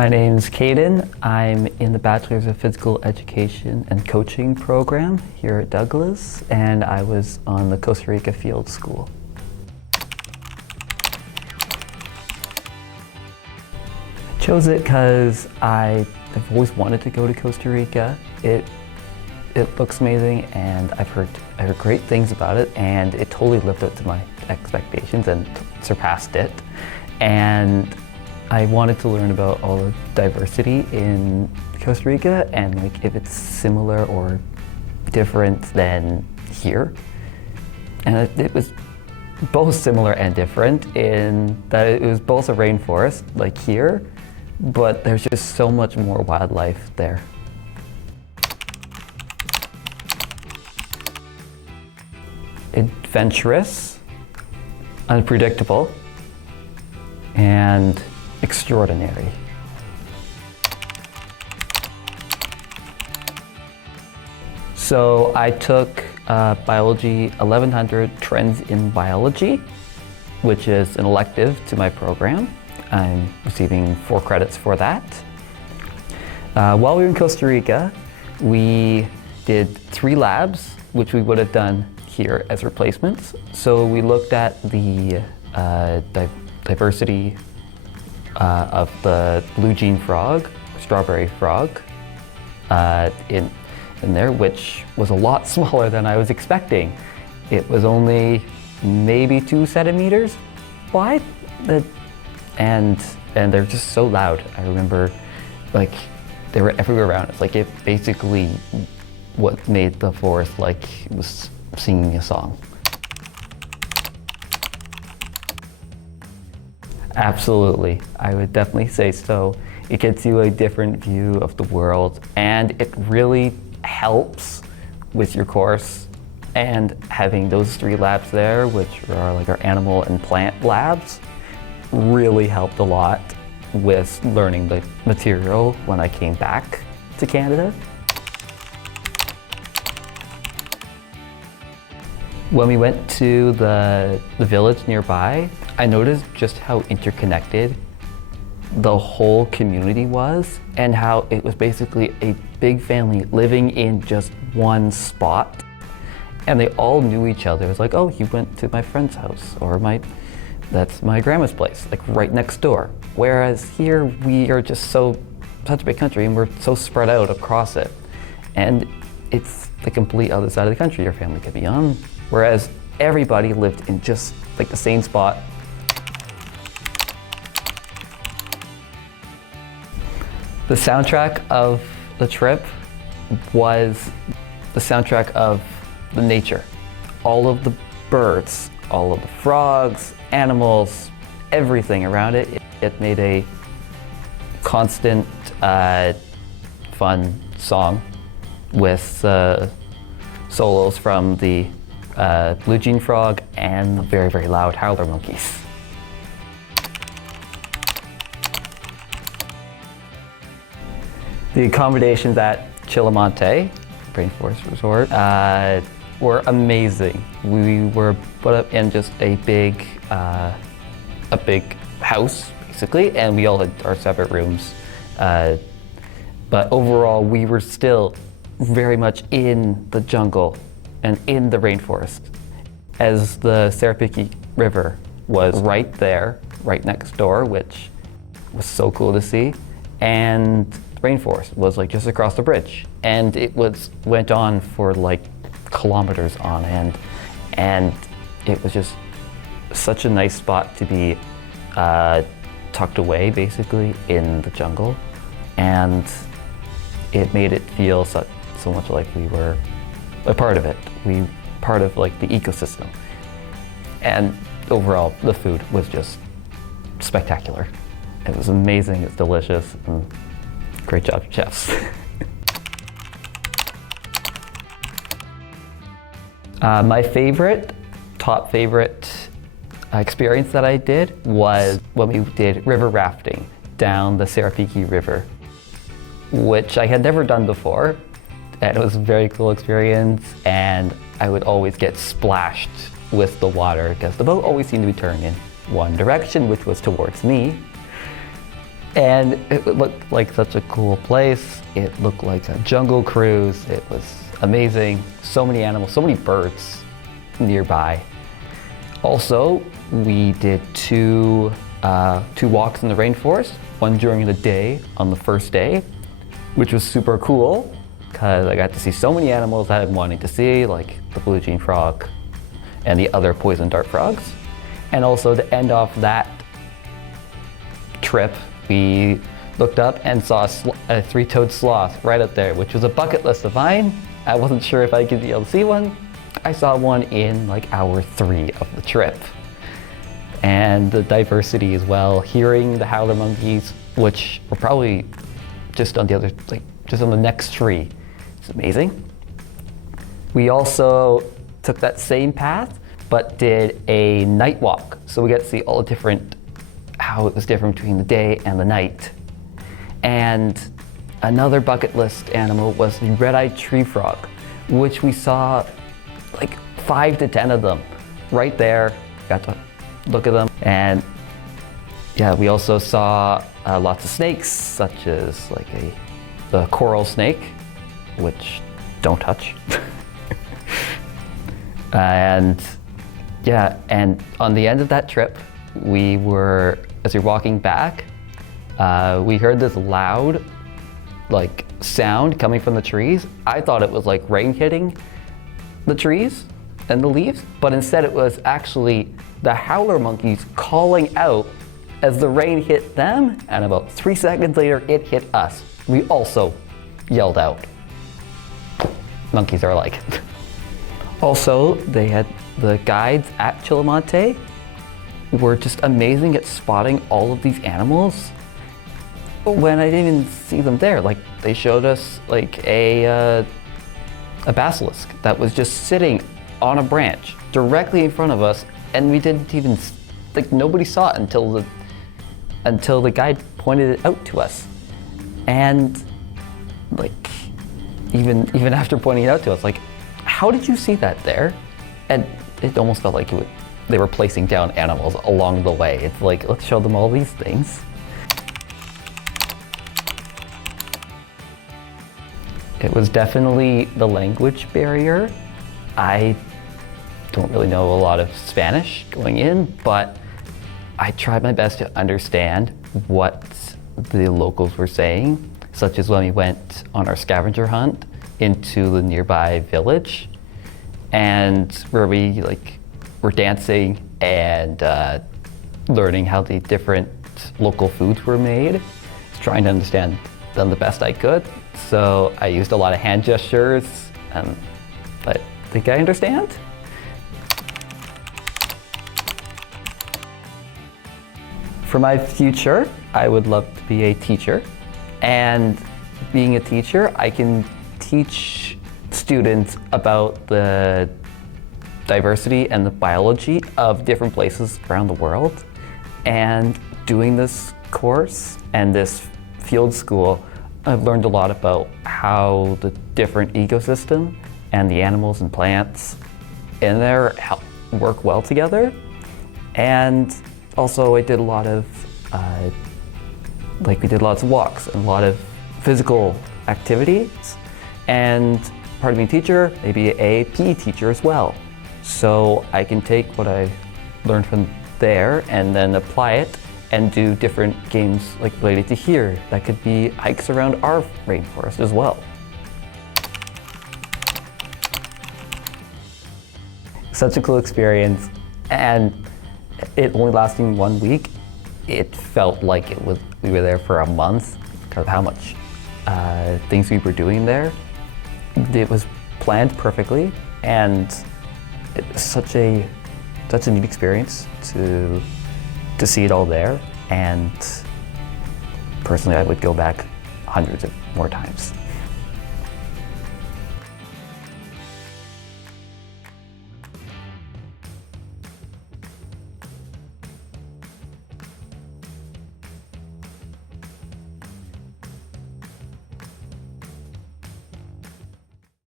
My name's Caiden. I'm in the Bachelor's of Physical Education and Coaching program here at Douglas, and I was on the Costa Rica Field School. I chose it because I've always wanted to go to Costa Rica. It looks amazing, and I heard great things about it, and it totally lived up to my expectations and surpassed it. And I wanted to learn about all the diversity in Costa Rica and if it's similar or different than here. And it was both similar and different in that it was both a rainforest like here, but there's just so much more wildlife there. Adventurous, unpredictable, and extraordinary. So I took Biology 1100 Trends in Biology, which is an elective to my program. I'm receiving 4 credits for that. While we were in Costa Rica, we did 3 labs, which we would have done here as replacements. So we looked at the diversity of the blue jean frog, strawberry frog, in there, which was a lot smaller than I was expecting. It was only maybe 2 centimeters wide, and they're just so loud. I remember, like, they were everywhere around us. Like, it basically what made the forest like it was singing a song. Absolutely, I would definitely say so. It gets you a different view of the world, and it really helps with your course. And having those 3 labs there, which are like our animal and plant labs, really helped a lot with learning the material when I came back to Canada. When we went to the village nearby, I noticed just how interconnected the whole community was, and how it was basically a big family living in just one spot. And they all knew each other. It was like, oh, you went to my friend's house, or that's my grandma's place, like right next door. Whereas here, we are just such a big country, and we're so spread out across it. And it's the complete other side of the country your family could be on. Whereas everybody lived in just like the same spot. The soundtrack of the trip was the soundtrack of the nature. All of the birds, all of the frogs, animals, everything around it. It made a constant, fun song with solos from the blue jean frog and the very, very loud howler monkeys. The accommodations at Chilamonte, Rainforest Resort, were amazing. We were put up in just a big house, basically, and we all had our separate rooms. But overall, we were still very much in the jungle and in the rainforest, as the Serapiki River was right there, right next door, which was so cool to see. And the rainforest was like just across the bridge. And it went on for like kilometers on end. And it was just such a nice spot to be tucked away, basically, in the jungle. And it made it feel so much like we were a part of it. We part of like the ecosystem. And overall, the food was just spectacular. It was amazing, it's delicious, and great job, chefs. My top favorite experience that I did was when we did river rafting down the Serapiki River, which I had never done before. And it was a very cool experience, and I would always get splashed with the water because the boat always seemed to be turning in one direction, which was towards me. And it looked like such a cool place. It looked like a jungle cruise. It was amazing. So many animals, so many birds nearby. Also, we did two walks in the rainforest, one during the day on the first day, which was super cool because I got to see so many animals I've been wanting to see, like the blue jean frog and the other poison dart frogs. And also to end off that trip, we looked up and saw a three-toed sloth right up there, which was a bucket list of mine. I wasn't sure if I could be able to see one. I saw one in like hour 3 of the trip. And the diversity as well, hearing the howler monkeys, which were probably just on the other, like just on the next tree. It's amazing. We also took that same path, but did a night walk. So we got to see all the different, how it was different between the day and the night. And another bucket list animal was the red-eyed tree frog, which we saw like 5 to 10 of them right there. Got to look at them. And yeah, we also saw lots of snakes, such as like the coral snake, which don't touch. And yeah, and on the end of that trip, as we were walking back, we heard this loud like sound coming from the trees. I thought it was like rain hitting the trees and the leaves, but instead it was actually the howler monkeys calling out as the rain hit them, and about 3 seconds later it hit us. We also yelled out. Monkeys are like. Also, they had the guides at Chilamonte were just amazing at spotting all of these animals when I didn't even see them there. Like they showed us like a basilisk that was just sitting on a branch directly in front of us, and we didn't even, like nobody saw it until the guide pointed it out to us. And like even after pointing it out to us, like, how did you see that there? And it almost felt like they were placing down animals along the way. It's like, let's show them all these things. It was definitely the language barrier. I don't really know a lot of Spanish going in, but I tried my best to understand what the locals were saying, such as when we went on our scavenger hunt into the nearby village, and where we were dancing and learning how the different local foods were made, trying to understand them the best I could. So I used a lot of hand gestures, but I think I understand. For my future, I would love to be a teacher. And being a teacher, I can teach students about the diversity and the biology of different places around the world. And doing this course and this field school, I've learned a lot about how the different ecosystem and the animals and plants in there work well together. And also I did a lot of, we did lots of walks and a lot of physical activities. And part of being a teacher, maybe a PE teacher as well. So I can take what I learned from there and then apply it and do different games related to here. That could be hikes around our rainforest as well. Such a cool experience, and it only lasting 1 week. It felt like we were there for a month because of how much things we were doing there. It was planned perfectly, and it was such a neat experience to see it all there. And personally, I would go back hundreds of more times.